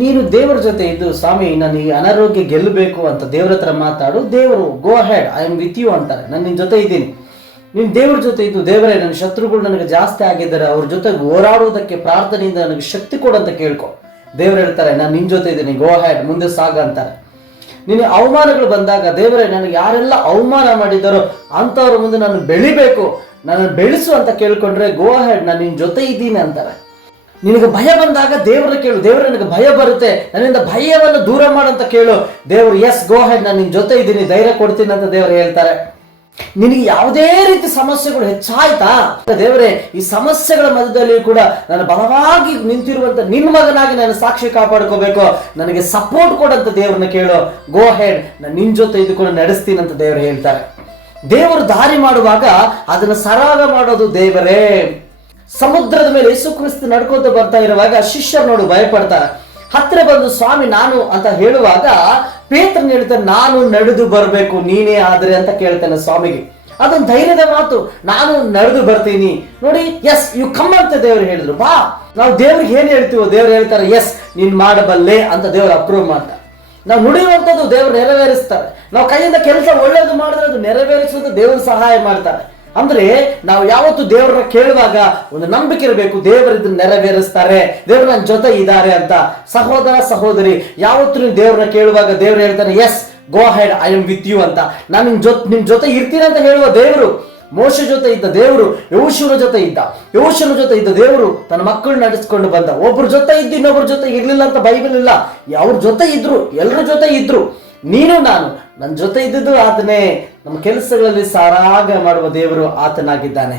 ನೀನು ದೇವರ ಜೊತೆ ಇದ್ದು, ಸ್ವಾಮಿ ನಾನು ಈ ಅನಾರೋಗ್ಯ ಗೆಲ್ಲಬೇಕು ಅಂತ ದೇವ್ರ ಹತ್ರ ಮಾತಾಡು. ದೇವರು go ahead, I am with you ಅಂತಾರೆ. ನಾನು ನಿನ್ನ ಜೊತೆ ಇದ್ದೀನಿ. ನೀನು ದೇವ್ರ ಜೊತೆ ಇದ್ದು, ದೇವರೇ ನನ್ನ ಶತ್ರುಗಳು ನನಗೆ ಜಾಸ್ತಿ ಆಗಿದ್ದಾರೆ, ಅವ್ರ ಜೊತೆಗೆ ಹೋರಾಡುವುದಕ್ಕೆ ಪ್ರಾರ್ಥನೆಯಿಂದ ನನಗೆ ಶಕ್ತಿ ಕೊಡು ಅಂತ ಕೇಳ್ಕೊ. ದೇವ್ರು ಹೇಳ್ತಾರೆ ನಾನು ನಿನ್ನ ಜೊತೆ ಇದ್ದೀನಿ, ಗೋ ಹೆಡ್, ಮುಂದೆ ಸಾಗ ಅಂತಾರೆ. ನಿನ್ನ ಅವಮಾನಗಳು ಬಂದಾಗ, ದೇವರೇ ನನಗೆ ಯಾರೆಲ್ಲ ಅವಮಾನ ಮಾಡಿದ್ದಾರೋ ಅಂಥವ್ರ ಮುಂದೆ ನಾನು ಬೆಳಿಬೇಕು, ನನ್ನನ್ನು ಬೆಳೆಸು ಅಂತ ಕೇಳ್ಕೊಂಡ್ರೆ ಗೋ ಹೆಡ್, ನಾನು ನಿನ್ನ ಜೊತೆ ಇದ್ದೀನಿ ಅಂತಾರೆ. ನಿನಗೆ ಭಯ ಬಂದಾಗ ದೇವರನ್ನ ಕೇಳು, ದೇವರೇ ನನಗೆ ಭಯ ಬರುತ್ತೆ, ನನ್ನಿಂದ ಭಯವನ್ನು ದೂರ ಮಾಡಂತ ಕೇಳು. ದೇವರು ಎಸ್ ಗೋ ಹೆಡ್, ನಾನು ನಿನ್ನ ಜೊತೆ ಇದ್ದೀನಿ, ಧೈರ್ಯ ಕೊಡ್ತೀನಿ ಅಂತ ದೇವರು ಹೇಳ್ತಾರೆ. ನಿನಗೆ ಯಾವುದೇ ರೀತಿ ಸಮಸ್ಯೆಗಳು ಹೆಚ್ಚಾಯ್ತಾ, ದೇವರೇ ಈ ಸಮಸ್ಯೆಗಳ ಮಧ್ಯದಲ್ಲಿ ಕೂಡ ನಾನು ಬಲವಾಗಿ ನಿಂತಿರುವಂತ ನಿನ್ನ ಮಗನಾಗಿ ನಾನು ಸಾಕ್ಷಿ ಕಾಪಾಡ್ಕೋಬೇಕು, ನನಗೆ ಸಪೋರ್ಟ್ ಕೊಡಂತ ದೇವ್ರನ್ನ ಕೇಳು. ಗೋ ಹೆಡ್, ನಾನು ನಿನ್ನ ಜೊತೆ ಇದ್ದುಕೊಂಡು ನಡೆಸ್ತೀನಿ ಅಂತ ದೇವರು ಹೇಳ್ತಾರೆ. ದೇವರು ದಾರಿ ಮಾಡುವಾಗ ಅದನ್ನ ಸರಾಗ ಮಾಡೋದು ದೇವರೇ. ಸಮುದ್ರದ ಮೇಲೆ ಯೇಸು ಕ್ರಿಸ್ತ ನಡ್ಕೊಂತ ಬರ್ತಾ ಇರುವಾಗ ಶಿಷ್ಯರು ನೋಡು ಭಯಪಡ್ತಾರೆ. ಹತ್ತಿರ ಬಂದು ಸ್ವಾಮಿ ನಾನು ಅಂತ ಹೇಳುವಾಗ ಪೇತ್ರನ ಹೇಳ್ತಾನೆ ನಾನು ನಡೆದು ಬರಬೇಕು ನೀನೇ ಆದ್ರೆ ಅಂತ ಕೇಳ್ತಾನೆ ಸ್ವಾಮಿಗೆ. ಅದೊಂದು ಧೈರ್ಯದ ಮಾತು, ನಾನು ನಡೆದು ಬರ್ತೀನಿ. ನೋಡಿ ಎಸ್ ಯು ಕಮ್ ಅಂತ ದೇವರು ಹೇಳಿದ್ರು. ಬಾ, ನಾವು ದೇವ್ರಿಗೆ ಏನ್ ಹೇಳ್ತೀವೋ ದೇವ್ರು ಹೇಳ್ತಾರೆ ಎಸ್ ನೀನ್ ಮಾಡಬಲ್ಲೆ ಅಂತ ದೇವ್ರು ಅಪ್ರೂವ್ ಮಾಡ್ತಾರೆ. ನಾವು ನುಡಿಯುವಂಥದ್ದು ದೇವ್ರು ನೆರವೇರಿಸ್ತಾರೆ. ನಾವು ಕೈಯಿಂದ ಕೆಲಸ ಒಳ್ಳೇದು ಮಾಡಿದ್ರೆ ಅದು ನೆರವೇರಿಸುವಂತ ದೇವರು ಸಹಾಯ ಮಾಡ್ತಾರೆ. ಅಂದ್ರೆ ನಾವು ಯಾವತ್ತು ದೇವರನ್ನ ಕೇಳುವಾಗ ಒಂದು ನಂಬಿಕೆ ಇರಬೇಕು, ದೇವರು ಇದನ್ನ ನೆರವೇರಿಸ್ತಾರೆ, ದೇವರು ನನ್ನ ಜೊತೆ ಇದ್ದಾರೆ ಅಂತ. ಸಹೋದರ ಸಹೋದರಿ, ಯಾವತ್ತು ನೀವು ದೇವ್ರನ್ನ ಕೇಳುವಾಗ ದೇವ್ರು ಹೇಳ್ತಾನೆ yes go ahead, I am with you ಅಂತ. ನಾನು ನಿಮ್ ಜೊತೆ ಇರ್ತೀನಿ ಅಂತ ಹೇಳುವ ದೇವರು. ಮೋಶೆ ಜೊತೆ ಇದ್ದ ದೇವರು ಯೆಹೋಶುವನ ಜೊತೆ ಇದ್ದ. ಯೆಹೋಶುವನ ಜೊತೆ ಇದ್ದ ದೇವರು ತನ್ನ ಮಕ್ಕಳು ನಡೆಸ್ಕೊಂಡು ಬಂದ. ಒಬ್ರ ಜೊತೆ ಇದ್ದು ಇನ್ನೊಬ್ರ ಜೊತೆ ಇರ್ಲಿಲ್ಲ ಅಂತ ಬೈಬಲ್ ಇಲ್ಲ. ಅವ್ರ ಜೊತೆ ಇದ್ರು, ಎಲ್ಲರ ಜೊತೆ ಇದ್ರು. ನೀನು ನಾನು ನನ್ನ ಜೊತೆ ಇದ್ದಿದ್ದು ಆತನೇ. ನಮ್ಮ ಕೆಲಸಗಳಲ್ಲಿ ಸಾರಾಗ ಮಾಡುವ ದೇವರು ಆತನಾಗಿದ್ದಾನೆ.